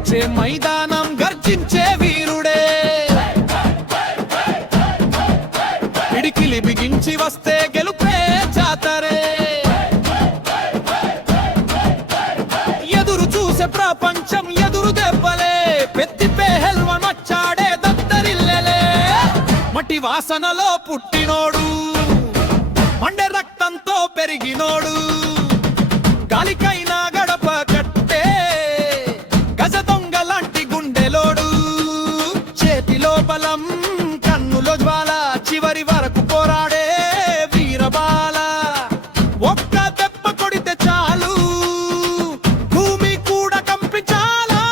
లేచే మైదానం గర్జించే వీరుడే పిడికిలి బిగించి వస్తే గెలుపే జాతరే ఎదురు చూసే ప్రపంచం ఎదురు దెబ్బలే పెద్ది పెహల్వాన్ వచ్చాడే దత్తరిల్లెలే మట్టి వాసనలో పుట్టినోడు మండే రక్తంతో పెరిగినోడు గాలికైనా గడప కట్టే గజ దొంగ లాంటి గుండెలోడు చేతిలో బలం కన్నులో జ్వాల చివరి వరకు పోరాడే వీరబాల ఒక్క దెబ్బ కొడితే చాలు భూమి కూడా కంపించాలా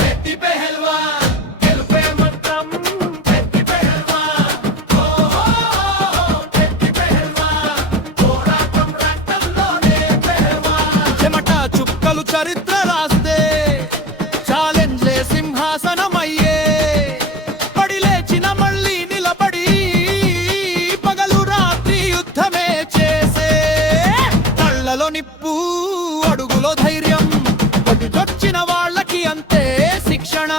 పెద్ది పెహల్వాన్ గెలుపే మంత్రం పెద్ది పెహల్వాన్ పెద్ది పెహల్వాన్ పోరాటం రక్తంలోనే పెహల్వాన్ చెమట చుక్కలు చరిత్ర రాస్తే ఛాలెంజ్లే సింహాసనమయ్యే పడి లేచిన మళ్ళీ నిలబడి పగలు రాత్రి యుద్ధమే చేసే కళ్ళలో నిప్పు అడుగులో ధైర్యం కొట్టికొచ్చిన వాళ్ళకి అంతే శిక్షణ